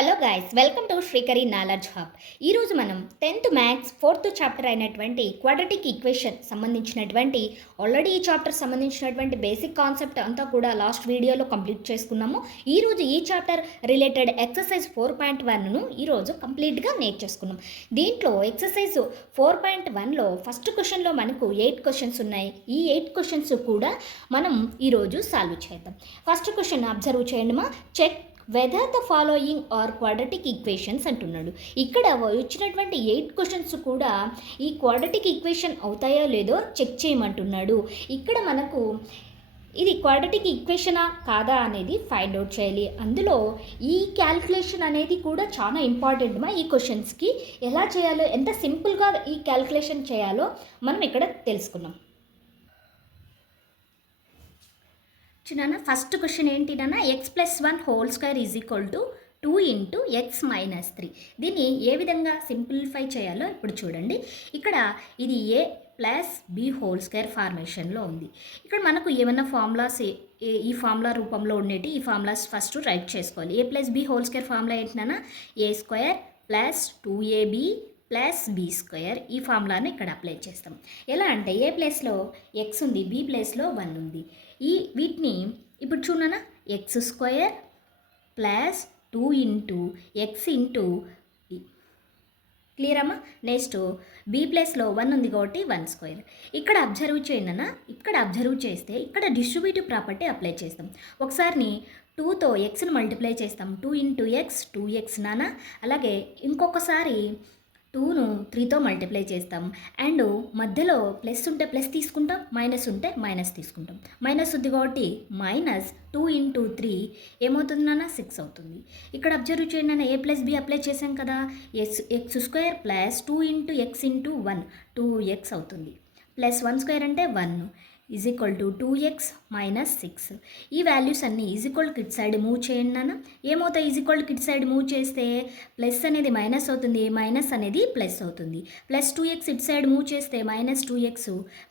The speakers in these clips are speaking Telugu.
Hello guys, welcome to Srikari knowledge hub. ఈరోజు మనం 10th మ్యాథ్స్ 4th చాప్టర్ అయినటువంటి క్వాడ్రాటిక్ ఈక్వేషన్ సంబంధించినటువంటి ఆల్రెడీ ఈ చాప్టర్ సంబంధించినటువంటి బేసిక్ కాన్సెప్ట్ అంతా కూడా లాస్ట్ వీడియోలో కంప్లీట్ చేసుకున్నాము. ఈరోజు ఈ చాప్టర్ రిలేటెడ్ ఎక్సర్సైజ్ 4.1ను ఈరోజు కంప్లీట్గా నేర్చేసుకున్నాం. దీంట్లో ఎక్సర్సైజ్ 4.1లో ఫస్ట్ క్వశ్చన్లో మనకు 8 క్వశ్చన్స్ ఉన్నాయి. ఈ 8 క్వశ్చన్స్ కూడా మనం ఈరోజు సాల్వ్ చేద్దాం. ఫస్ట్ క్వశ్చన్ అబ్జర్వ్ చేయండి మా. Check whether the following are quadratic equations అంటున్నాడు. ఇక్కడ వచ్చినటువంటి 8 క్వశ్చన్స్ కూడా ఈ క్వాడ్రాటిక్ ఈక్వేషన్ అవుతాయో లేదో చెక్ చేయమంటున్నాడు. ఇక్కడ మనకు ఇది క్వాడ్రాటిక్ ఈక్వేషనా కాదా అనేది ఫైండ్ అవుట్ చేయాలి. అందులో ఈ క్యాల్కులేషన్ అనేది కూడా చాలా ఇంపార్టెంట్ మా. ఈ క్వశ్చన్స్కి ఎలా చేయాలో, ఎంత సింపుల్గా ఈ క్యాల్కులేషన్ చేయాలో మనం ఇక్కడ తెలుసుకున్నాం. నాన్న ఫస్ట్ క్వశ్చన్ ఏంటి నాన్న? x+1² is equal to 2 × x-3. దీన్ని ఏ విధంగా సింప్లిఫై చేయాలో ఇప్పుడు చూడండి. ఇక్కడ ఇది a+b² ఫార్మేషన్లో ఉంది. ఇక్కడ మనకు ఏమైనా ఫార్ములాస్ ఈ ఫార్ములా రూపంలో ఉండేటి ఈ ఫార్ములాస్ ఫస్ట్ రైట్ చేసుకోవాలి. a+b² ఫార్ములా ఏంటి నాన్న? a² + 2ab + b². ఈ ఫార్ములాను ఇక్కడ అప్లై చేస్తాం. ఎలా అంటే ఏ ప్లేస్లో x ఉంది, b ప్లేస్లో 1 ఉంది. వీటిని ఇప్పుడు చూడనా, x² + 2 × x × క్లియర్ అమ్మా. నెక్స్ట్ b ప్లేస్లో 1 ఉంది కాబట్టి 1². ఇక్కడ అబ్జర్వ్ చేయండి. ఇక్కడ అబ్జర్వ్ చేస్తే ఇక్కడ డిస్ట్రిబ్యూటివ్ ప్రాపర్టీ అప్లై చేస్తాం. ఒకసారి 2తో xను మల్టిప్లై చేస్తాం. 2 × x 2x నాన్న. అలాగే ఇంకొకసారి 2ను 3తో మల్టిప్లై చేస్తాం. అండ్ మధ్యలో ప్లస్ ఉంటే ప్లస్ తీసుకుంటాం, మైనస్ ఉంటే మైనస్ తీసుకుంటాం. మైనస్ ఉంది కాబట్టి -2 × 3 ఏమవుతుంది నాన్న? 6 అవుతుంది. ఇక్కడ అబ్జర్వ్ చేయండి నాన్న, a+b అప్లై చేసాం కదా. x² + 2 × x × 1 2x అవుతుంది. +1² అంటే 1 ఈజ్ ఈక్వల్ టు 2x - 6. ఈ వాల్యూస్ అన్నీ is equal kit side move చేయండి నాన్న. ఏమవుతాయి? Is equal kit side move చేస్తే ప్లస్ అనేది మైనస్ అవుతుంది, మైనస్ అనేది ప్లస్ అవుతుంది. +2x ఇట్ సైడ్ మూవ్ చేస్తే -2x,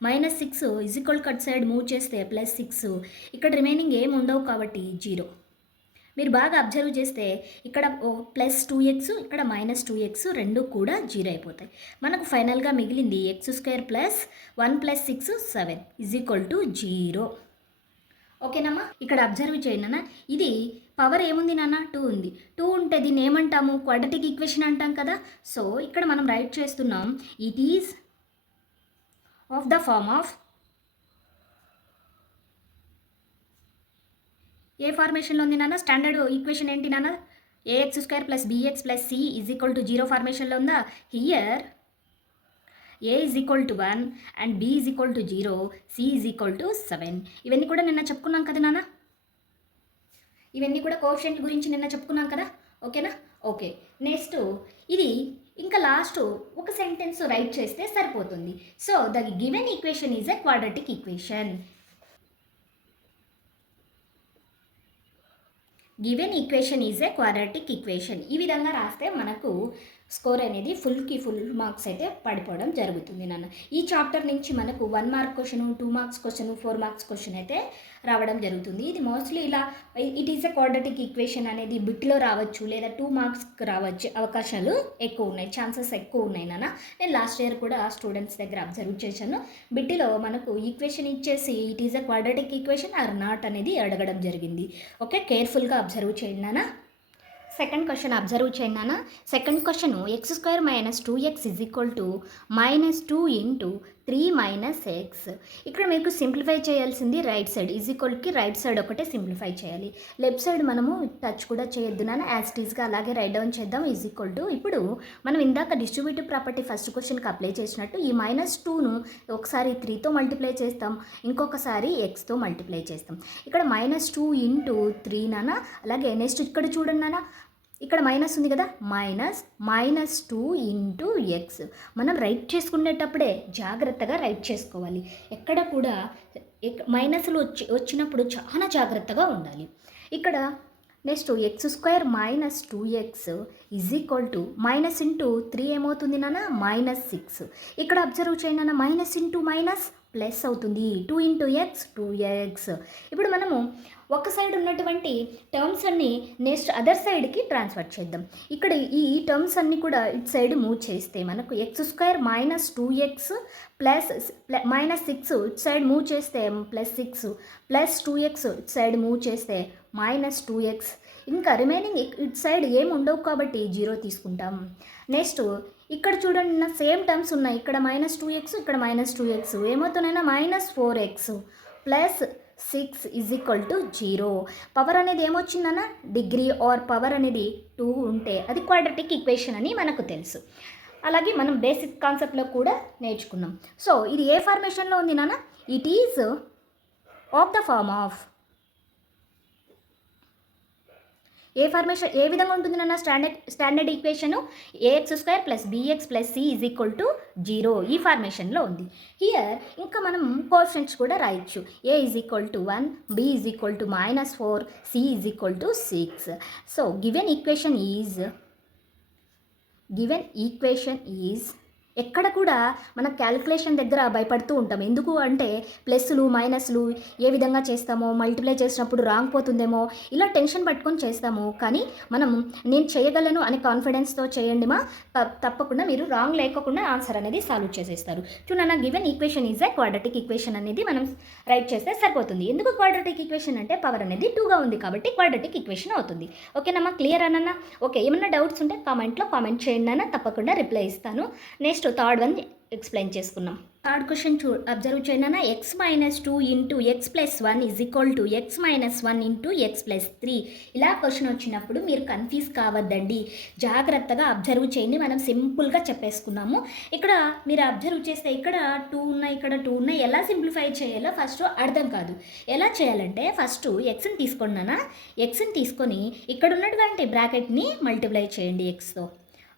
-6 is equal cut side move చేస్తే +6. ఇక్కడ రిమైనింగ్ ఏమి ఉండవు కాబట్టి 0. మీరు బాగా అబ్జర్వ్ చేస్తే ఇక్కడ +2x ఇక్కడ -2x రెండు కూడా 0 అయిపోతాయి. మనకు ఫైనల్గా మిగిలింది x² + 1 + 6 7 ఈజ్ ఈక్వల్ టు 0. ఓకేనమ్మా. ఇక్కడ అబ్జర్వ్ చేయండి నాన్న, ఇది పవర్ ఏముంది నాన్న? 2 ఉంది. 2 ఉంటే దీన్ని ఏమంటాము? క్వాడ్రాటిక్ ఈక్వేషన్ అంటాం కదా. సో ఇక్కడ మనం రైట్ చేస్తున్నాం, it is of the form of ఏ ఫార్మేషన్లో ఉంది నాన్న? స్టాండర్డ్ ఈక్వేషన్ ఏంటి నాన్న? ax² + bx + c is equal to 0 ఫార్మేషన్లో ఉందా? Here a is equal to 1 and b is equal to 0, c is equal to 7. ఇవన్నీ కూడా నిన్న చెప్పుకున్నాం కదా నాన్న. ఇవన్నీ కూడా కోఎఫిషియంట్ గురించి నిన్న చెప్పుకున్నాం కదా. ఓకేనా? ఓకే. నెక్స్ట్ ఇది ఇంకా లాస్ట్ ఒక సెంటెన్స్ రైట్ చేస్తే సరిపోతుంది. So the given equation is a quadratic equation. Given equation is a quadratic equation. ఈ విధంగా రాస్తే మనకు స్కోర్ అనేది ఫుల్ మార్క్స్ అయితే పడిపోవడం జరుగుతుంది నాన్న. ఈ చాప్టర్ నుంచి మనకు 1 mark question, 2 marks question, 4 marks question అయితే రావడం జరుగుతుంది. ఇది మోస్ట్లీ ఇలా it is a quadratic equation అనేది బిట్లో రావచ్చు, లేదా 2 మార్క్స్కి రావచ్చు. అవకాశాలు ఎక్కువ ఉన్నాయి, ఛాన్సెస్ ఎక్కువ ఉన్నాయి నాన్న. నేను లాస్ట్ ఇయర్ కూడా స్టూడెంట్స్ దగ్గర అబ్జర్వ్ చేశాను. బిట్లో మనకు ఈక్వేషన్ ఇచ్చేసి it is a quadratic equation or not అనేది అడగడం జరిగింది. ఓకే, కేర్ఫుల్గా అబ్జర్వ్ చేయండి నాన్న. సెకండ్ క్వశ్చన్ అబ్జర్వ్ చేయండి నాన్న. Second question x² - 2x is equal to -2 × 3 - x. ఇక్కడ మీకు సింప్లిఫై చేయాల్సింది రైట్ సైడ్, ఈజ్ ఈక్వల్కి రైట్ సైడ్ ఒకటే సింప్లిఫై చేయాలి. లెఫ్ట్ సైడ్ మనము టచ్ కూడా చేయొద్దు నాన్న. యాజ్ ఇట్ ఈస్గా అలాగే రైట్ డౌన్ చేద్దాం. ఈజ్ ఈక్వల్ టు ఇప్పుడు మనం ఇందాక డిస్ట్రిబ్యూటివ్ ప్రాపర్టీ ఫస్ట్ క్వశ్చన్కి అప్లై చేసినట్టు ఈ -2ను ఒకసారి 3తో మల్టిప్లై చేస్తాం, ఇంకొకసారి xతో మల్టిప్లై చేస్తాం. ఇక్కడ -2 × 3 నాన్న. అలాగే నెక్స్ట్ ఇక్కడ చూడండి నాన్న, ఇక్కడ మైనస్ ఉంది కదా, -2 × x. మనం రైట్ చేసుకునేటప్పుడే జాగ్రత్తగా రైట్ చేసుకోవాలి. ఎక్కడ కూడా మైనస్లు వచ్చినప్పుడు చాలా జాగ్రత్తగా ఉండాలి. ఇక్కడ next x² - 2x is equal to -3 ఏమవుతుంది నాన్న? -6. ఇక్కడ అబ్జర్వ్ చేయండి నాన్న, -∗ - ప్లస్ అవుతుంది. 2 × x 2x. ఇప్పుడు మనము ఒక సైడ్ ఉన్నటువంటి టర్మ్స్ అన్నీ నెక్స్ట్ అదర్ సైడ్కి ట్రాన్స్ఫర్ చేద్దాం. ఇక్కడ ఈ టర్మ్స్ అన్నీ కూడా ఇటు సైడ్ మూవ్ చేస్తే మనకు x² మైనస్ 2x ప్లస్ -6 ఇటు సైడ్ మూవ్ చేస్తే +6 ప్లస్ 2x ఇటు సైడ్ మూవ్ చేస్తే -2x. ఇంకా రిమైనింగ్ ఇటు సైడ్ ఏమి ఉండవు కాబట్టి 0 తీసుకుంటాం. నెక్స్ట్ ఇక్కడ చూడండి నా సేమ్ టర్మ్స్ ఉన్నాయి. ఇక్కడ -2x ఇక్కడ -2x ఏమవుతున్నాయినా -4x ప్లస్ 6 = 0. పవర్ అనేది ఏమొచ్చిందన్న డిగ్రీ ఆర్ పవర్ అనేది 2 ఉంటే అది క్వాడ్రాటిక్ ఈక్వేషన్ అని మనకు తెలుసు. అలాగే మనం బేసిక్ కాన్సెప్ట్లో కూడా నేర్చుకున్నాం. సో ఇది ఏ ఫార్మేషన్లో ఉంది నాన్న? It is of the form of ఏ ఫార్మేషన్ ఏ విధంగా ఉంటుంది నాన్న? Standard equation ax² + bx + c = 0 ఈ ఫార్మేషన్లో ఉంది. హియర్ ఇంకా మనం కోఎఫిషియంట్స్ కూడా రాయొచ్చు. a = 1, b = -4, c = 6. So given equation is ఎక్కడ కూడా మన క్యాలిక్యులేషన్ దగ్గర భయపడుతూ ఉంటాం. ఎందుకు అంటే ప్లస్లు మైనస్లు ఏ విధంగా చేస్తామో, మల్టిప్లై చేసినప్పుడు రాంగ్ పోతుందేమో ఇలా టెన్షన్ పట్టుకొని చేస్తాము. కానీ మనం నేను చేయగలను అనే కాన్ఫిడెన్స్తో చేయండి మా, తప్పకుండా మీరు రాంగ్ లేకుండా ఆన్సర్ అనేది సాల్వ్ చేసేస్తారు. చూడన్నా given equation is a quadratic equation అనేది మనం రైట్ చేస్తే సరిపోతుంది. ఎందుకు క్వాడ్రాటిక్ ఈక్వేషన్ అంటే పవర్ అనేది 2గా ఉంది కాబట్టి క్వాడ్రాటిక్ ఈక్వేషన్ అవుతుంది. ఓకేనమ్మా, క్లియర్ అన్న? ఓకే, ఏమన్నా డౌట్స్ ఉంటే కామెంట్ చేయండి అన్న, తప్పకుండా రిప్లై ఇస్తాను. నెక్స్ట్ థర్డ్ వన్ ఎక్స్ప్లెయిన్ చేసుకున్నాం. థర్డ్ క్వశ్చన్ అబ్జర్వ్ చేయనా? x - 2 × x + 1 = x - 1 × x + 3. ఇలా క్వశ్చన్ వచ్చినప్పుడు మీరు కన్ఫ్యూజ్ కావద్దండి, జాగ్రత్తగా అబ్జర్వ్ చేయండి. మనం సింపుల్గా చెప్పేసుకున్నాము. ఇక్కడ మీరు అబ్జర్వ్ చేస్తే ఇక్కడ 2 ఉన్నాయి, ఇక్కడ 2 ఉన్నాయి. ఎలా సింప్లిఫై చేయాలో ఫస్ట్ అర్థం కాదు. ఎలా చేయాలంటే ఫస్ట్ ఎక్స్ని తీసుకున్నానా, ఎక్స్ని తీసుకొని ఇక్కడ ఉన్నటువంటి బ్రాకెట్ని మల్టిప్లై చేయండి ఎక్స్తో.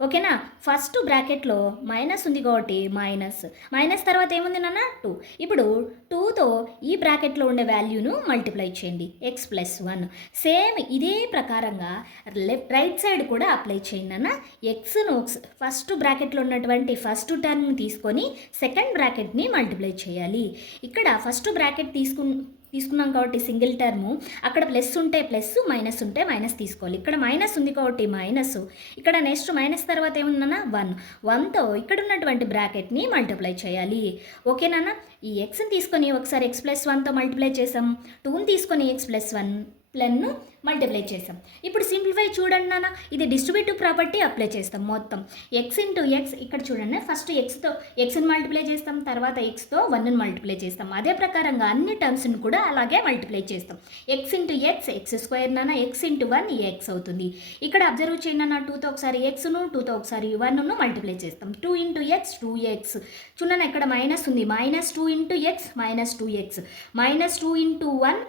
ఓకేనా? ఫస్ట్ బ్రాకెట్లో మైనస్ ఉంది కాబట్టి మైనస్ తర్వాత ఏముంది నాన్న? 2. ఇప్పుడు 2తో ఈ బ్రాకెట్లో ఉండే వాల్యూను మల్టిప్లై చేయండి x + 1. సేమ్ ఇదే ప్రకారంగా రైట్ సైడ్ కూడా అప్లై చేయండి అన్న. ఎక్స్ను ఫస్ట్ బ్రాకెట్లో ఉన్నటువంటి ఫస్ట్ టర్మ్ తీసుకొని సెకండ్ బ్రాకెట్ని మల్టిప్లై చేయాలి. ఇక్కడ ఫస్ట్ బ్రాకెట్ తీసుకున్నాం కాబట్టి సింగిల్ టర్ము, అక్కడ ప్లస్ ఉంటే ప్లస్, మైనస్ ఉంటే మైనస్ తీసుకోవాలి. ఇక్కడ మైనస్ ఉంది కాబట్టి మైనస్, ఇక్కడ నెక్స్ట్ మైనస్ తర్వాత ఏముందన్నా 1తో ఇక్కడ ఉన్నటువంటి బ్రాకెట్ని మల్టిప్లై చేయాలి. ఓకేనా? ఈ ఎక్స్ని తీసుకొని ఒకసారి x + 1తో మల్టిప్లై చేసాం, 2ని తీసుకొని x + 1 ప్లన్ను మల్టిప్లై చేసాం. ఇప్పుడు సింప్లిఫై చూడండి నాన్న, ఇది డిస్ట్రిబ్యూటివ్ ప్రాపర్టీ అప్లై చేస్తాం. మొత్తం x × x ఇక్కడ చూడండి, ఫస్ట్ ఎక్స్ని మల్టిప్లై చేస్తాం, తర్వాత ఎక్స్తో 1ని మల్టిప్లై చేస్తాం. అదే ప్రకారంగా అన్ని టర్మ్స్ని కూడా అలాగే మల్టిప్లై చేస్తాం. x × x x² నాన్న, x × 1 x అవుతుంది. ఇక్కడ అబ్జర్వ్ చేయండి అన్న, 2తో ఒకసారి ఎక్స్ను, 2తో ఒకసారి 1ను మల్టిప్లై చేస్తాం. 2 × x 2x. చూడండి ఇక్కడ మైనస్ ఉంది, -2 × x -2x, -2 × 1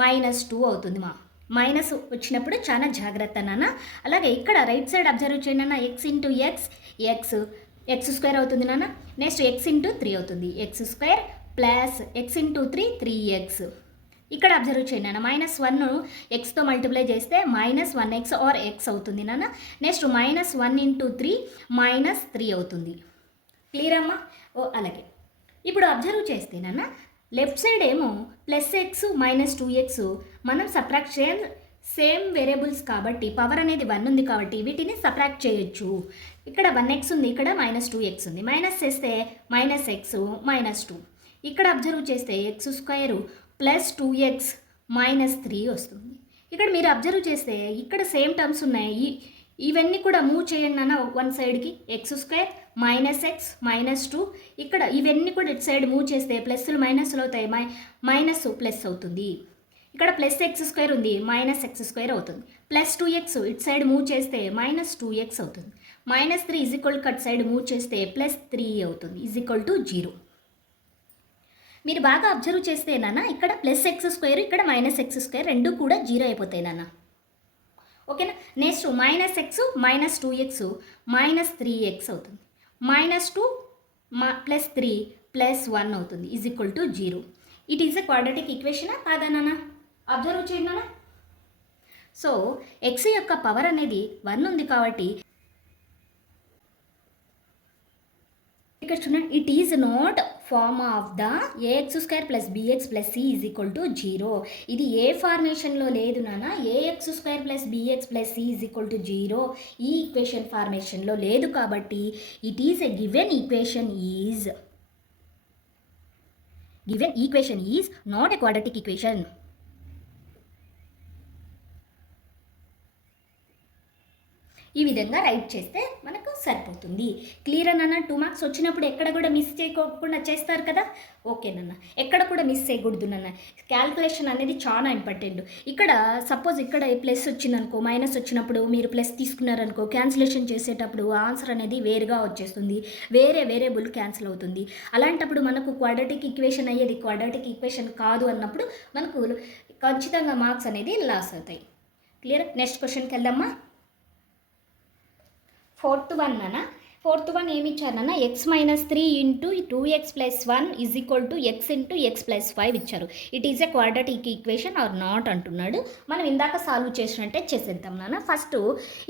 -2 అవుతుంది. మైనస్ వచ్చినప్పుడు చాలా జాగ్రత్త నాన్న. అలాగే ఇక్కడ రైట్ సైడ్ అబ్జర్వ్ చేయండి అన్న, x × x x² అవుతుంది నాన్న. నెక్స్ట్ x × 3 అవుతుంది, x² ప్లస్ x × 3 3x. ఇక్కడ అబ్జర్వ్ చేయండి నాన్న, -1 ఎక్స్తో మల్టిప్లై చేస్తే -1x ఆర్ x అవుతుంది నాన్న. నెక్స్ట్ -1 × 3 -3 అవుతుంది. క్లియర్ అమ్మా? అలాగే ఇప్పుడు అబ్జర్వ్ చేస్తే నాన్న, లెఫ్ట్ సైడ్ ఏమో +x -2x మనం సబ్ట్రాక్ట్ చేయాలి. సేమ్ వేరియబుల్స్ కాబట్టి పవర్ అనేది 1 ఉంది కాబట్టి వీటిని సబ్ట్రాక్ట్ చేయొచ్చు. ఇక్కడ 1x ఉంది, ఇక్కడ -2x ఉంది. మైనస్ చేస్తే -x -2. ఇక్కడ అబ్జర్వ్ చేస్తే x² + 2x -3 వస్తుంది. ఇక్కడ మీరు అబ్జర్వ్ చేస్తే ఇక్కడ సేమ్ టర్మ్స్ ఉన్నాయి. ఇవన్నీ కూడా మూవ్ చేయండి అన్న వన్ సైడ్కి, x² -x -2. ఇక్కడ ఇవన్నీ కూడా ఇటు సైడ్ మూవ్ చేస్తే ప్లస్లు మైనస్లు అవుతాయి, మైనస్ ప్లస్ అవుతుంది. ఇక్కడ +x² ఉంది, -x² అవుతుంది. +2x ఇటు సైడ్ మూవ్ చేస్తే -2x అవుతుంది. -3 = కట్ సైడ్ మూవ్ చేస్తే +3 అవుతుంది, = 0. మీరు బాగా అబ్జర్వ్ చేస్తే నాన్న, ఇక్కడ +x² ఇక్కడ -x² రెండు కూడా 0 అయిపోతాయి నాన్న. ఓకేనా? నెక్స్ట్ -x -2x -3x అవుతుంది. -2 + 3 + 1 అవుతుంది, = 0. ఇట్ ఈస్ ఎ క్వాడ్రాటిక్ ఈక్వేషనా కాదా నాన్న? అబ్జర్వ్ చేయండి నాన్న. సో x యొక్క పవర్ అనేది 1 ఉంది కాబట్టి ఇక్కడ చూడండి, it is not form of the ax square plus bx plus c is equal to 0. ఇది ఏ ఫార్మేషన్లో లేదు నాన్న. Ax square plus bx plus c is equal to 0 ఈ ఈక్వేషన్ ఫార్మేషన్లో లేదు కాబట్టి it is a given equation is not a quadratic equation. ఈ విధంగా రైట్ చేస్తే మనకు సరిపోతుంది. క్లియర్ అన్న? 2 మార్క్స్ వచ్చినప్పుడు ఎక్కడ కూడా మిస్ చేయకోకుండా చేస్తారు కదా. ఓకేనన్న, ఎక్కడ కూడా మిస్ చేయకూడదు నాన్న. క్యాల్కులేషన్ అనేది చాలా ఇంపార్టెంట్. ఇక్కడ సపోజ్ ఇక్కడ ప్లస్ వచ్చిందనుకో, మైనస్ వచ్చినప్పుడు మీరు ప్లస్ తీసుకున్నారనుకో, క్యాన్సిలేషన్ చేసేటప్పుడు ఆన్సర్ అనేది వేరుగా వచ్చేస్తుంది, వేరే వేరియబుల్ క్యాన్సిల్ అవుతుంది. అలాంటప్పుడు మనకు క్వాడ్రాటిక్ ఈక్వేషన్ అయ్యేది క్వాడ్రాటిక్ ఈక్వేషన్ కాదు అన్నప్పుడు మనకు ఖచ్చితంగా మార్క్స్ అనేది లాస్ అవుతాయి. క్లియర్? నెక్స్ట్ క్వశ్చన్కి వెళ్దామా. ఫోర్త్ వన్ ఏమి ఇచ్చారన్న, x minus 3 into 2x plus 1 is equal to x into x plus 5 ఇచ్చారు. It is a quadratic equation or not అంటున్నాడు. మనం ఇందాక సాల్వ్ చేసినట్టే చేసేద్దాం నాన్న. ఫస్ట్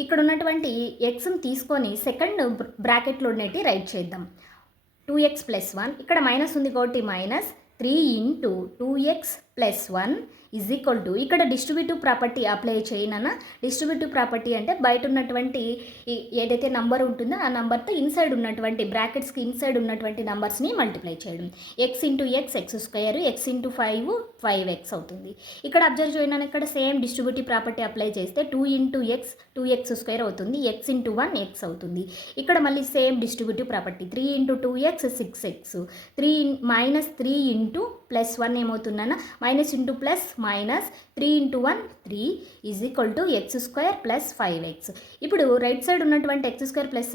ఇక్కడ ఉన్నటువంటి ఎక్స్ని తీసుకొని సెకండ్ బ్రాకెట్లో ఉన్నట్టు రైట్ చేద్దాం. 2x ప్లస్ 1, ఇక్కడ మైనస్ ఉంది కాబట్టి minus 3 into 2x plus 1 is equal to, ఇక్కడ డిస్ట్రిబ్యూటివ్ ప్రాపర్టీ అప్లై చేయనన్నా. డిస్ట్రిబ్యూటివ్ ప్రాపర్టీ అంటే బయట ఉన్నటువంటి ఏదైతే నంబర్ ఉంటుందో ఆ నంబర్తో ఇన్సైడ్ ఉన్నటువంటి బ్రాకెట్స్కి ఇన్సైడ్ ఉన్నటువంటి నంబర్స్ని మల్టిప్లై చేయడం. X into X X square, X into 5 అవుతుంది. ఇక్కడ అబ్జర్వ్ చేయడానికి ఇక్కడ సేమ్ డిస్ట్రిబ్యూటివ్ ప్రాపర్టీ అప్లై చేస్తే 2 ఇంటూ ఎక్స్ 2x స్క్వేర్ అవుతుంది, ఎక్స్ ఇంటూ 1 ఎక్స్ అవుతుంది. ఇక్కడ మళ్ళీ same distributive property 3 into 2x 6x, minus 3 into plus 1 ఏమవుతుందన్న, minus into plus minus 3 into 1 3 is equal to x square plus 5x. ఇప్పుడు రైట్ సైడ్ ఉన్నటువంటి ఎక్స్ స్క్వేర్ ప్లస్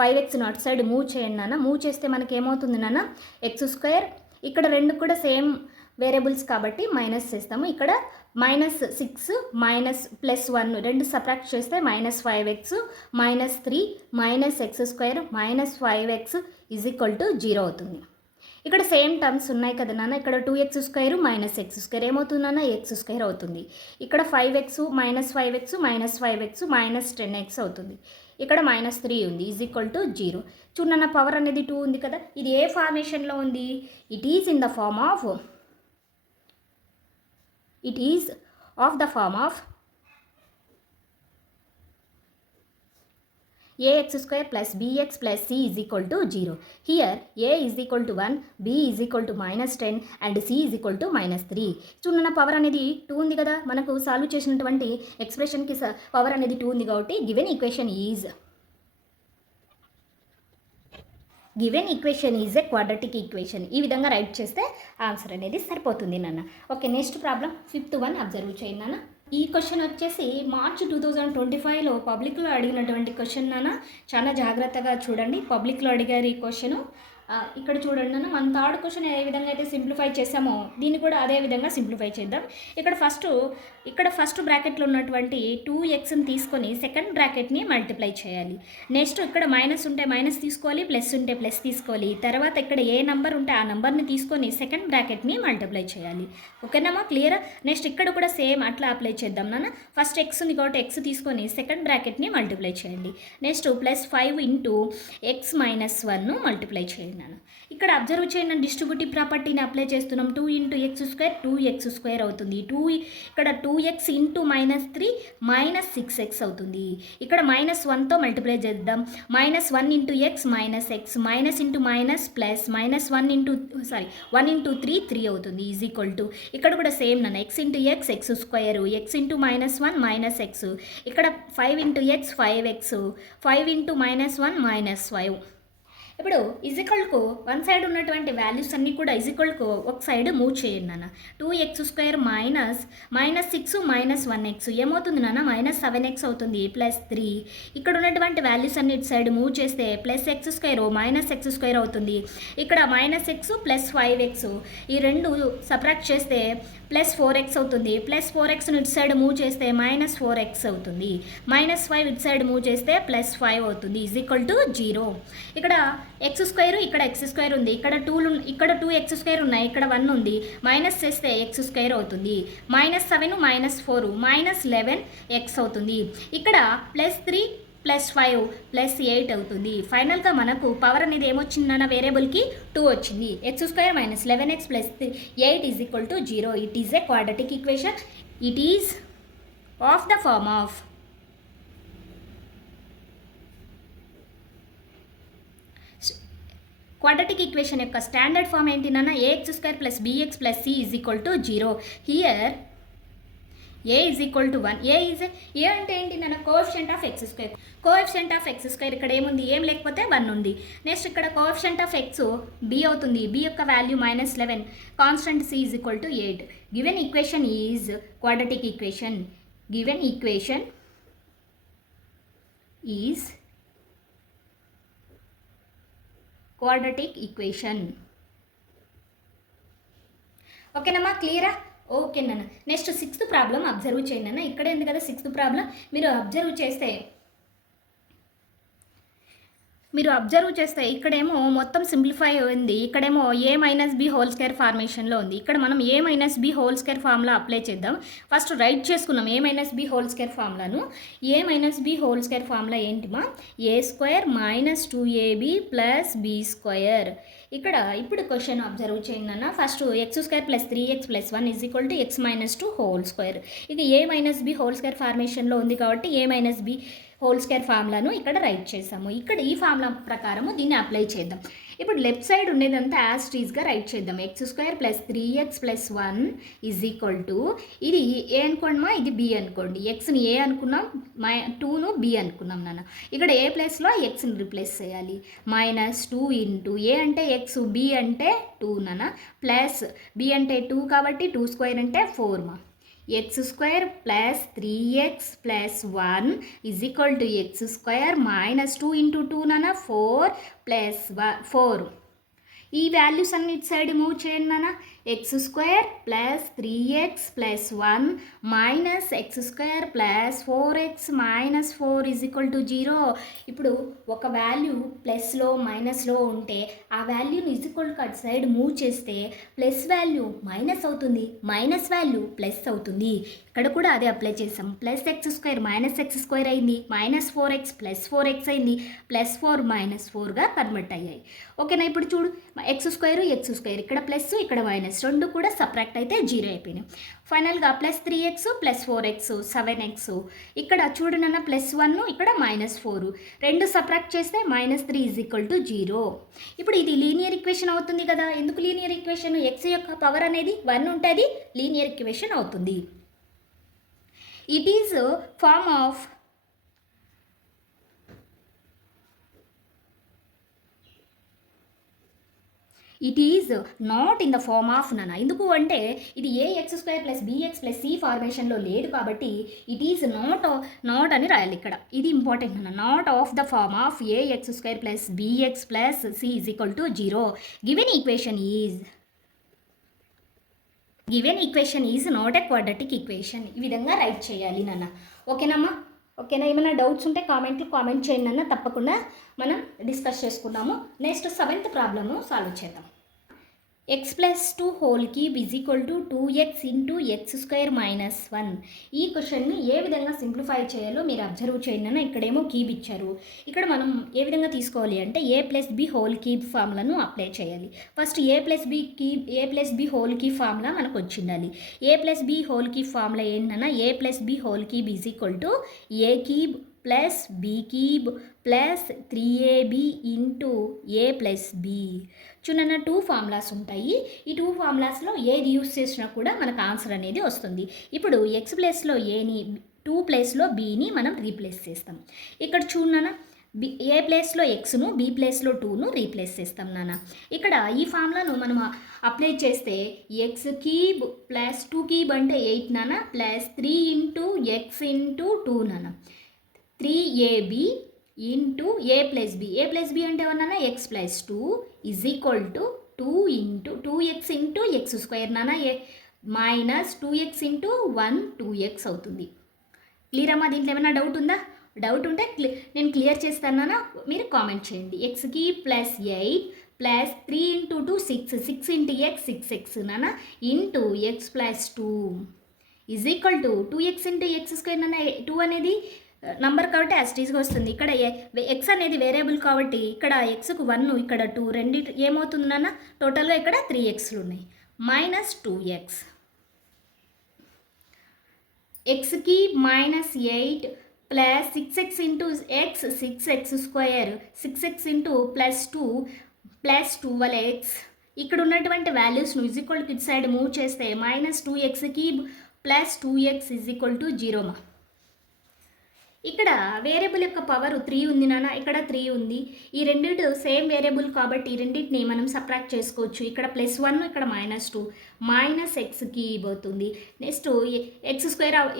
5xను అటు సైడ్ మూవ్ చేయండి నాన్న. మూవ్ చేస్తే మనకి ఏమవుతుంది నాన్న, ఎక్స్ స్క్వేర్, ఇక్కడ రెండు కూడా సేమ్ వేరియబుల్స్ కాబట్టి మైనస్ చేస్తాము. ఇక్కడ మైనస్ 6 మైనస్ ప్లస్ 1 రెండు సబ్ట్రాక్ట్ చేస్తే minus 5x minus 3 minus x square minus 5x is equal to 0 అవుతుంది. ఇక్కడ సేమ్ టర్మ్స్ ఉన్నాయి కదా నాన్న. ఇక్కడ 2x square minus x square ఏమవుతుందన్న, ఎక్స్ స్క్వేర్ అవుతుంది. ఇక్కడ 5x minus 5x minus 5x minus 10x అవుతుంది. ఇక్కడ మైనస్ 3 ఉంది ఈజ్ ఈక్వల్ టు 0. చూడన్న, పవర్ అనేది 2 ఉంది కదా. ఇది ఏ ఫార్మేషన్లో ఉంది, it is of the form of ax square plus bx plus c is equal to 0. Here a is equal to 1, b is equal to minus 10 and c is equal to minus 3. చూడన్న, power అనేది 2 ఉంది కదా. మనకు సాల్వ్ చేసినటువంటి ఎక్స్ప్రెషన్కి పవర్ అనేది 2 ఉంది కాబట్టి given equation is a quadratic equation. ఈ విధంగా రైట్ చేస్తే ఆన్సర్ అనేది సరిపోతుంది నాన్న. Okay, next problem 5th one observe చేయండి నాన్న. ఈ క్వశ్చన్ వచ్చేసి మార్చ్ 2025లో పబ్లిక్లో అడిగినటువంటి క్వశ్చన్ నాన్న. చాలా జాగ్రత్తగా చూడండి, పబ్లిక్లో అడిగారు ఈ క్వశ్చన్. ఇక్కడ చూడండి నాన్న, మన థర్డ్ క్వశ్చన్ ఏ విధంగా అయితే సింప్లిఫై చేసామో దీన్ని కూడా అదే విధంగా సింప్లిఫై చేద్దాం. ఇక్కడ ఫస్ట్ బ్రాకెట్లో ఉన్నటువంటి 2xని తీసుకొని సెకండ్ బ్రాకెట్ని మల్టిప్లై చేయాలి. నెక్స్ట్ ఇక్కడ మైనస్ ఉంటే మైనస్ తీసుకోవాలి, ప్లస్ ఉంటే ప్లస్ తీసుకోవాలి. తర్వాత ఇక్కడ ఏ నెంబర్ ఉంటే ఆ నెంబర్ని తీసుకొని సెకండ్ బ్రాకెట్ని మల్టిప్లై చేయాలి. ఓకేనామా, క్లియర్? నెక్స్ట్ ఇక్కడ కూడా సేమ్ అట్లా అప్లై చేద్దాం నాన్న. ఫస్ట్ ఎక్స్ ఉంది కాబట్టి ఎక్స్ తీసుకొని సెకండ్ బ్రాకెట్ని మల్టిప్లై చేయండి. Next plus 5 into X minus 1 multiply చేయండి. ఇక్కడ అబ్జర్వ్ చేయండి, డిస్ట్రిబ్యూటివ్ ప్రాపర్టీని అప్లై చేస్తున్నాం. 2 into X square 2x square అవుతుంది. ఇక్కడ 2x into minus 3 minus 6x అవుతుంది. ఇక్కడ మైనస్ 1తో మల్టిప్లై చేద్దాం. Minus 1 into X minus X minus into minus plus minus 1 into 3 అవుతుంది ఈజ్ ఈక్వల్ టు, ఇక్కడ కూడా సేమ్ నన్ను X into X X square, X into minus 1 minus X, ఇక్కడ 5 into X 5x 5 into minus 1 minus 5. ఇప్పుడు ఈక్వల్కు వన్ సైడ్ ఉన్నటువంటి వాల్యూస్ అన్నీ కూడా ఈక్వల్కు ఒక సైడ్ మూవ్ చేయండి నాన్న. 2x square minus 6 minus 1x ఏమవుతుంది నాన్న, మైనస్ 7x అవుతుంది ప్లస్ 3. ఇక్కడ ఉన్నటువంటి వాల్యూస్ అన్ని ఇటు సైడ్ మూవ్ చేస్తే plus X square minus x square అవుతుంది. ఇక్కడ మైనస్ ఎక్స్ ప్లస్ 5x ఈ రెండు సబ్ట్రాక్ట్ చేస్తే ప్లస్ 4x అవుతుంది. ప్లస్ 4xను ఇటు సైడ్ మూవ్ చేస్తే మైనస్ 4x అవుతుంది. మైనస్ 5 ఇటు సైడ్ మూవ్ చేస్తే ప్లస్ 5 అవుతుంది ఈజ్ ఈక్వల్ టు 0. ఇక్కడ ఎక్స్ స్క్వేర్, ఇక్కడ ఎక్స్ స్క్వేర్ ఉంది, ఇక్కడ 2x స్క్వేర్ ఉన్నాయి, ఇక్కడ 1 ఉంది. మైనస్ చేస్తే ఎక్స్ స్క్వేర్ అవుతుంది. మైనస్ 7 మైనస్ 4 మైనస్ 11x అవుతుంది. ఇక్కడ ప్లస్ 3 ప్లస్ 5 ప్లస్ 8 అవుతుంది. ఫైనల్గా మనకు పవర్ అనేది ఏమొచ్చిందన్న వేరియబుల్కి 2 వచ్చింది. x² minus 11x plus 8 is equal to 0. It is a quadratic equation. It is of the form of quadratic equation యొక్క స్టాండర్డ్ ఫామ్ ఏంటినన్నా ax² plus bx plus c is equal to 0. Here a is equal to 1. A అంటే ఏంటి నన్న coefficient of x². Coefficient of x² ఇక్కడ ఏముంది, ఏం లేకపోతే 1 ఉంది. నెక్స్ట్ ఇక్కడ కోఎఫిషియంట్ ఆఫ్ x b అవుతుంది. b యొక్క value -11. Constant c is equal to 8. Given equation is quadratic equation. Given equation is quadratic equation. ఓకేనమ్మా, క్లియరా? ఓకేనన్న. నెక్స్ట్ 6th ప్రాబ్లం అబ్జర్వ్ చేయండి అన్న. ఇక్కడే ఉంది కదా 6th ప్రాబ్లం. మీరు అబ్జర్వ్ చేస్తే ఇక్కడేమో మొత్తం సింప్లిఫై ఉంది. ఇక్కడేమో a minus B whole square ఫార్మేషన్లో ఉంది. ఇక్కడ మనం a minus B whole square formula apply చేద్దాం. ఫస్ట్ రైట్ చేసుకున్నాం a minus B whole square ఫార్ములాను. a minus B whole square formula ఏంటిమా, a² minus 2ab plus b². ఇక్కడ ఇప్పుడు క్వశ్చన్ అబ్జర్వ్ చేయండి అన్న. First x² plus 3x plus 1 is equal to x minus 2 whole square. ఇది a minus B whole square ఫార్మేషన్లో ఉంది కాబట్టి a minus B whole square ఫార్ములాను ఇక్కడ రైట్ చేసాము. ఇక్కడ ఈ ఫార్ములా ప్రకారము దీన్ని అప్లై చేద్దాం. ఇప్పుడు లెఫ్ట్ సైడ్ ఉండేదంతా యాజ్ టీజ్గా రైట్ చేద్దాం. x² plus 3x plus 1 is equal to, ఇది ఏ అనుకోండి, ఇది b అనుకోండి. ఎక్స్ని ఏ అనుకున్నాం, 2ను b అనుకున్నాం నాన్న. ఇక్కడ ఏ ప్లేస్లో ఎక్స్ని రిప్లేస్ చేయాలి. -2 ఇంటూ ఏ అంటే x, b అంటే 2 నాన్న, ప్లస్ b అంటే 2 కాబట్టి 2² అంటే 4 మా. x² plus 3x plus 1 is equal to x² minus 2 into 2 నాన్న 4 ప్లస్ 4. ఈ వాల్యూస్ అన్ని ఇటు సైడ్ మూవ్ చేయండి నాన్న. x² plus 3x plus 1 minus x² plus 4x minus 4 is equal to 0. ఇప్పుడు ఒక వాల్యూ ప్లస్లో మైనస్లో ఉంటే ఆ వాల్యూని ఈజ్ ఈక్వల్ టు అటు సైడ్ మూవ్ చేస్తే ప్లస్ వాల్యూ మైనస్ అవుతుంది, మైనస్ వాల్యూ ప్లస్ అవుతుంది. ఇక్కడ కూడా అదే అప్లై చేసాం. ప్లస్ x² మైనస్ x² అయింది, మైనస్ 4x ప్లస్ 4x అయింది, ప్లస్ 4 మైనస్ 4గా కన్వర్ట్ అయ్యాయి. ఓకేనా? ఇప్పుడు చూడు, x² ఇక్కడ ప్లస్ ఇక్కడ మైనస్ రెండు కూడా సబ్ట్రాక్ట్ అయితే 0 అయిపోయినాయి. ఫైనల్గా plus 3x plus 4x 7x. ఇక్కడ చూడనన్న ప్లస్ 1 ఇక్కడ -4 రెండు సబ్ట్రాక్ట్ చేస్తే -3 ఈజ్ ఈక్వల్ టు 0. ఇప్పుడు ఇది లీనియర్ ఈక్వేషన్ అవుతుంది కదా. ఎందుకు లీనియర్ ఈక్వేషన్? x యొక్క పవర్ అనేది 1 ఉంటుంది, లీనియర్ ఈక్వేషన్ అవుతుంది. It is form of it is not in the form of నాన్న. ఎందుకు అంటే ఇది ax² plus bx plus c ఫార్మేషన్లో లేదు కాబట్టి ఇట్ ఈజ్ నాట్ అని రాయాలి ఇక్కడ. ఇది ఇంపార్టెంట్ అన్న. Not of the form of ax² plus bx plus c is equal to 0. Given equation is not a quadratic equation. ఈ విధంగా రైట్ చేయాలి నాన్న. ఓకేనమ్మా? ఓకేనా? ఏమైనా డౌట్స్ ఉంటే కామెంట్ చేయండి అన్న. తప్పకుండా మనం డిస్కస్ చేసుకున్నాము. నెక్స్ట్ 7th ప్రాబ్లము సాల్వ్ చేద్దాం. x plus 2 whole cube is equal to 2x into x² minus 1. ఈ క్వశ్చన్ని ఏ విధంగా సింప్లిఫై చేయాలో మీరు అబ్జర్వ్ చేయండి అన్న. ఇక్కడేమో క్యూబ్ ఇచ్చారు. ఇక్కడ మనం ఏ విధంగా తీసుకోవాలి అంటే a plus b whole cube ఫార్ములాను అప్లై చేయాలి. First a plus b whole cube formula మనకు వచ్చిండాలి. a plus b whole cube formula ఏంటన్నా, a plus b whole cube is equal to a cube plus b cube plus 3ab into a plus b. చూడన్న 2 ఫార్ములాస్ ఉంటాయి. ఈ 2 ఫార్ములాస్లో ఏది యూస్ చేసినా కూడా మనకు ఆన్సర్ అనేది వస్తుంది. ఇప్పుడు x ప్లేస్లో ఏని, 2 ప్లేస్లో బీని మనం రీప్లేస్ చేస్తాం. ఇక్కడ చూడన్న ఏ ప్లేస్లో ఎక్స్ను, బి ప్లేస్లో 2ను రీప్లేస్ చేస్తాం నాన్న. ఇక్కడ ఈ ఫార్ములాను మనం అప్లై చేస్తే ఎక్స్ క్యూబ్ ప్లస్ 2 క్యూబ్ అంటే 8 నాన్న, ప్లస్ 3 ఇంటూ ఎక్స్ ఇంటూ 2 నాన్న, 3ab into a plus B అంటే ఏమన్నా x plus 2 is equal to 2x into x² నాన్న, మైనస్ 2x ఇంటూ 1 2x అవుతుంది. క్లియర్ అమ్మా? దీంట్లో ఏమైనా డౌట్ ఉందా? డౌట్ ఉంటే నేను క్లియర్ చేస్తానా, మీరు కామెంట్ చేయండి. x³ plus 8 plus 3 into 2 6 into x 6x నాన్న into x plus 2 is equal to 2x into x² నాన్న. 2 అనేది నంబర్ కాబట్టి యాజ్ ఇట్ ఈస్గా వస్తుంది. ఇక్కడ ఎక్స్ అనేది వేరియబుల్ కాబట్టి ఇక్కడ ఎక్స్కు 1 ఇక్కడ 2 రెండింటి ఏమవుతుంది నాన్న టోటల్గా ఇక్కడ 3 ఎక్స్లు ఉన్నాయి. మైనస్ 2x ఎక్స్కి -8 plus 6x into x 6x square 6x into +2 plus 12x ఇక్కడ ఉన్నటువంటి వాల్యూస్ను equal to it side move చేస్తే -2x³ ప్లస్ 2x =0 మా. ఇక్కడ వేరియబుల్ యొక్క పవర్ 3 ఉంది నాన్న, ఇక్కడ 3 ఉంది. ఈ రెండింటి సేమ్ వేరియబుల్ కాబట్టి ఈ రెండింటిని మనం సబ్ట్రాక్ట్ చేసుకోవచ్చు. ఇక్కడ +1 ఇక్కడ -2 -x³ అవుతుంది. నెక్స్ట్ x²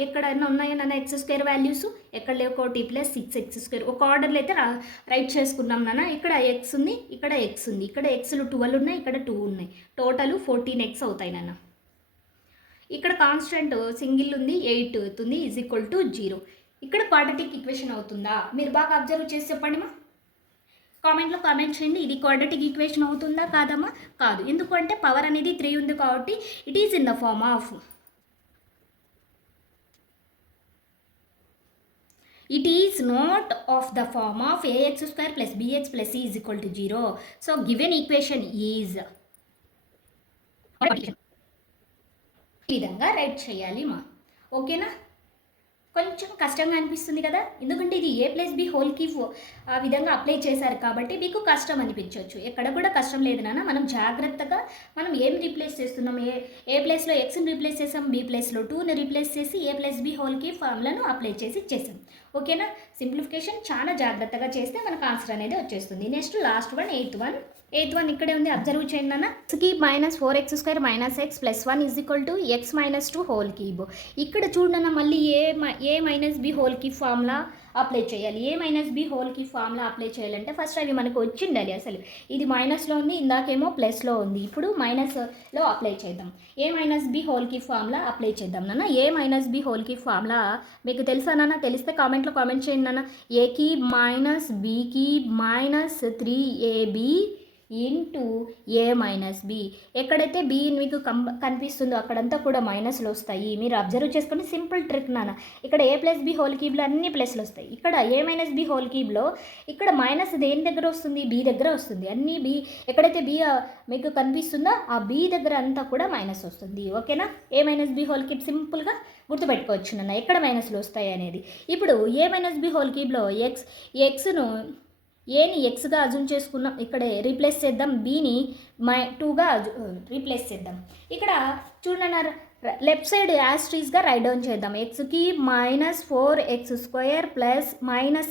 ఎక్కడైనా ఉన్నాయో నాన్న x² వాల్యూస్ ఎక్కడ లేవు ఒకటి +6x². ఒక ఆర్డర్లో అయితే రైట్ చేసుకున్నాం నాన్న. ఇక్కడ x ఉంది, ఇక్కడ x ఉంది, ఇక్కడ xలు 12 ఉన్నాయి, ఇక్కడ 2 ఉన్నాయి. టోటల్ 14x అవుతాయి నాన్న. ఇక్కడ కాన్స్టెంట్ సింగిల్ ఉంది 8 అవుతుంది =0. ఇక్కడ క్వాడ్రాటిక్ ఈక్వేషన్ అవుతుందా మీరు బాగా అబ్జర్వ్ చేసి చెప్పండి మా. కామెంట్లో కామెంట్ చేయండి, ఇది క్వాడ్రాటిక్ ఈక్వేషన్ అవుతుందా కాదమ్మా? కాదు. ఎందుకంటే పవర్ అనేది 3 ఉంది కాబట్టి it is in the form of it is not of the form of ax² + bx + c = 0. So given equation is ఈ విధంగా రైట్ చేయాలి మా. ఓకేనా? కొంచెం కష్టంగా అనిపిస్తుంది కదా, ఎందుకంటే ఇది a+b హోల్కి ఆ విధంగా అప్లై చేశారు కాబట్టి మీకు కష్టం అనిపించవచ్చు. ఎక్కడ కూడా కష్టం లేదు నాన్న. మనం జాగ్రత్తగా మనం ఏం రీప్లేస్ చేస్తున్నాం, ఏ ప్లేస్లో ఎక్స్ని రీప్లేస్ చేసాం, బి ప్లేస్లో 2ని రీప్లేస్ చేసి a+b హోల్కి ఫార్ములాను అప్లై చేసి చేసాం. ఓకేనా? సింప్లిఫికేషన్ చాలా జాగ్రత్తగా చేస్తే మనకు ఆన్సర్ అనేది వచ్చేస్తుంది. Next last one eighth one ఇక్కడే ఉంది, అబ్జర్వ్ చేయండి అన్న. ఎక్స్కి -4x² - x + 1 = x - 2 whole cube. ఇక్కడ చూడన్న మళ్ళీ a-b whole cube formula apply చేయాలి. a-b whole cube formula apply చేయాలంటే ఫస్ట్ అవి మనకు వచ్చిండాలి. అసలు ఇది మైనస్లో ఉంది, ఇందాకేమో ప్లస్లో ఉంది, ఇప్పుడు మైనస్లో అప్లై చేద్దాం. a-b whole cube formula apply చేద్దాం నాన్న. a-b హోల్ క్యూబ్ ఫార్ములా మీకు తెలుసా నాన్న? తెలిస్తే కామెంట్లో కామెంట్ చేయండి నాన్న. a³ - b³ -3ab into a-b. ఎక్కడైతే b మీకు కనిపిస్తుందో అక్కడంతా కూడా మైనస్లు వస్తాయి. మీరు అబ్జర్వ్ చేసుకొని సింపుల్ ట్రిక్ నాన్న. ఇక్కడ a+b హోల్ క్యూబ్లో అన్ని ప్లస్లు వస్తాయి. ఇక్కడ a-b హోల్ క్యూబ్లో ఇక్కడ మైనస్ దేని దగ్గర వస్తుంది? b దగ్గర వస్తుంది. అన్ని b ఎక్కడైతే b మీకు కనిపిస్తుందో ఆ b దగ్గర అంతా కూడా మైనస్ వస్తుంది. ఓకేనా? a-b హోల్ క్యూబ్ సింపుల్గా గుర్తుపెట్టుకోవచ్చు నాన్న ఎక్కడ మైనస్లు వస్తాయి అనేది. ఇప్పుడు a-b హోల్ క్యూబ్లో ఎక్స్ను ఏని ఎక్స్గా అజూమ్ చేసుకున్నాం, ఇక్కడే రీప్లేస్ చేద్దాం. బీని 2గా రీప్లేస్ చేద్దాం. ఇక్కడ చూడండి లెఫ్ట్ సైడ్ యాస్ట్రీస్గా రైట్ డౌన్ చేద్దాం. ఎక్స్కి -4x² +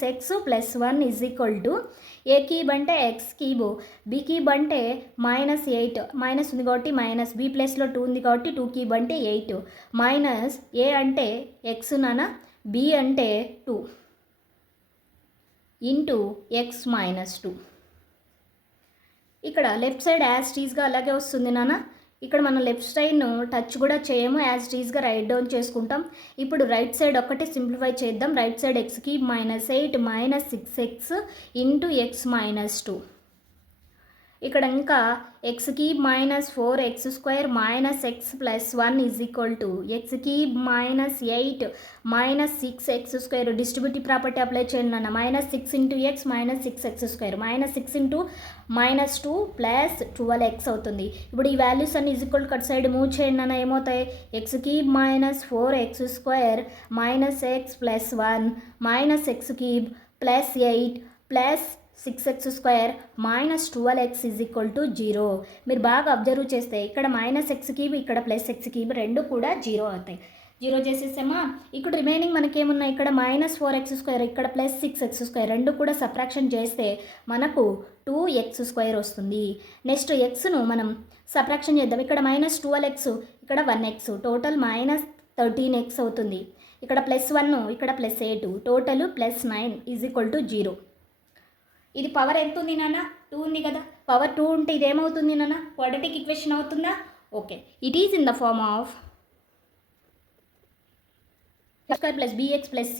-x + 1 ఏ క్యూబ్ అంటే ఎక్స్ క్యూబ్, బి క్యూబ్ అంటే -8 మైనస్ ఉంది కాబట్టి మైనస్, బి ప్లస్లో 2 ఉంది కాబట్టి 2 క్యూబ్ అంటే 8 మైనస్ ఏ అంటే ఎక్స్ నాన్న, బి అంటే 2 ఇంటూ x - 2. ఇక్కడ లెఫ్ట్ సైడ్ యాజ్ టీజ్గా అలాగే వస్తుంది నాన్న. ఇక్కడ మనం లెఫ్ట్ సైడ్ను టచ్ కూడా చేయము, యాజ్ టీజ్గా రైట్ డౌన్ చేసుకుంటాం. ఇప్పుడు రైట్ సైడ్ ఒక్కటే సింప్లిఫై చేద్దాం. Right side x³ -8 -6x into x - 2. ఇక్కడ ఇంకా x³ -4x² - x + 1 x³ -8 -6x² distributive property apply చేయండి నాన్న. -6 × x -6x² -6 × -2 + 12x అవుతుంది. ఇప్పుడు ఈ వాల్యూస్ అన్ని కట్ సైడ్ మూవ్ చేయండి నాన్న. ఏమవుతాయి? x³ -4x² -x + 1 -x³ +8 +6x² -12x = 0. మీరు బాగా అబ్జర్వ్ చేస్తే ఇక్కడ -x³ ఇక్కడ +x³ రెండు కూడా 0 అవుతాయి. 0 చేసేసామా? ఇక్కడ రిమైనింగ్ మనకేమున్నాయి? ఇక్కడ -4x² ఇక్కడ +6x² రెండు కూడా సబ్ట్రాక్షన్ చేస్తే మనకు 2x² వస్తుంది. నెక్స్ట్ ఎక్స్ను మనం సబ్ట్రాక్షన్ చేద్దాం. ఇక్కడ -12x ఇక్కడ 1x టోటల్ -13x అవుతుంది. ఇక్కడ +1 ఇక్కడ +8 టోటల్ +9 = 0. ఇది పవర్ ఎంత ఉంది నాన్న? 2 ఉంది కదా. పవర్ 2 ఉంటే ఇదేమవుతుంది నాన్న? క్వాడ్రాటిక్ ఈక్వేషన్ అవుతుందా? Okay. It is in the form of x² + bx + c.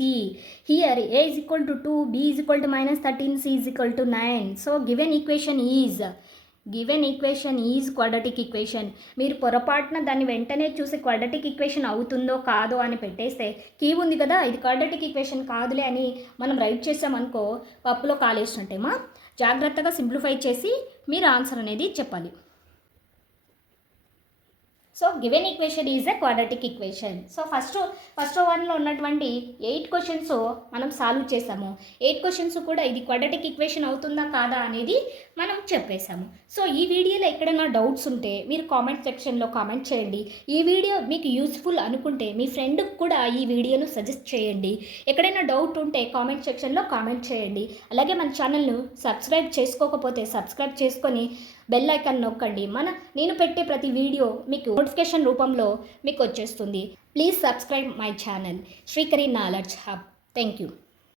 Here a = 2, b = -13, c = 9. So given equation is given equation is quadratic equation. మీరు పొరపాటున దాన్ని వెంటనే చూసి క్వాడ్రాటిక్ ఈక్వేషన్ అవుతుందో కాదో అని పెట్టేస్తే కీ ఉంది కదా ఇది క్వాడ్రాటిక్ ఈక్వేషన్ కాదులే అని మనం రైట్ చేసామనుకో పప్పులో కాలేసినట్టేమా. జాగ్రత్తగా సింప్లిఫై చేసి మీరు ఆన్సర్ అనేది చెప్పాలి. So given equation is a quadratic equation. So first వన్లో ఉన్నటువంటి 8 క్వశ్చన్స్ మనం సాల్వ్ చేసాము. 8 క్వశ్చన్స్ కూడా ఇది క్వాడ్రాటిక్ ఈక్వేషన్ అవుతుందా కాదా అనేది మనం చెప్పేశాము. సో ఈ వీడియోలో ఎక్కడైనా డౌట్స్ ఉంటే మీరు కామెంట్ సెక్షన్లో కామెంట్ చేయండి. ఈ వీడియో మీకు యూస్ఫుల్ అనుకుంటే మీ ఫ్రెండ్కి కూడా ఈ వీడియోను సజెస్ట్ చేయండి. ఎక్కడైనా డౌట్ ఉంటే కామెంట్ సెక్షన్లో కామెంట్ చేయండి. అలాగే మన ఛానల్ను సబ్స్క్రైబ్ చేసుకోకపోతే సబ్స్క్రైబ్ చేసుకొని బెల్ ఐకాన్ నొక్కండి. నేను పెట్టే ప్రతి వీడియో మీకు నోటిఫికేషన్ రూపంలో మీకు వచ్చేస్తుంది. Please subscribe my channel Srikari knowledge hub. Thank you.